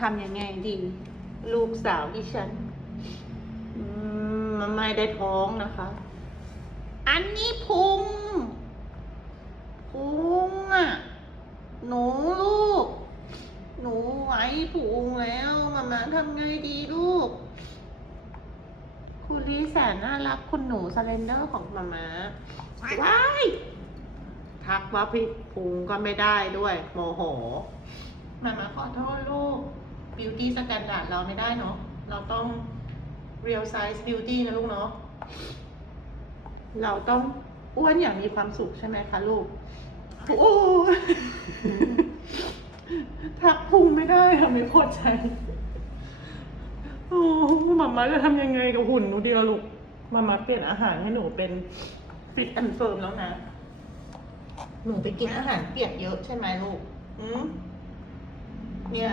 ทำยังไงดี ลูกสาวดิฉันมันไม่ได้ท้องนะคะ อันนี้พุง พุงอะ หนูลูก หนูไหวพุงแล้วมามาทำไงดีลูก คุณลีแสนน่ารักคุณหนูสเลนเดอร์ของมามาว้ายทักว่าพี่พุงก็ไม่ได้ด้วย โมโห มามาขอโทษลูก beauty standard เราไม่ได้เนาะเราต้อง real size beauty นะลูกเนาะเราต้องอ้วนอย่างมีความสุขใช่ไหมคะลูก โอ้ทักพุงไม่ได้ทำไม่พอใจโอ้มาม่าจะทำยังไงกับหุ่นหนูเดียวลูกมาม่าเปลี่ยนอาหารให้หนูเป็นฟิตแอนด์เฟิร์มแล้วนะ หนูไปกินอาหารเปียกเยอะใช่ไหมลูก อืมเนี่ย